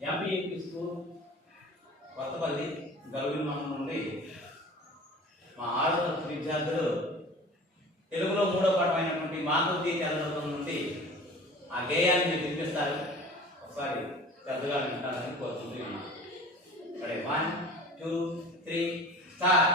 ఎంపీఎంపీ school Kothapalli గలుగురి నుండి మా ఆరో విద్యార్థులు తెలుగులో మూడో పాఠమైనటువంటి మాధుర్తి తెల్లదం నుండి ఆ గేయాన్ని మీరు వినిపిస్తారు. ఒకసారి పెద్దగా వింటారని కోరుతుంది ఇక్కడ వన్ టూ త్రీ స్టార్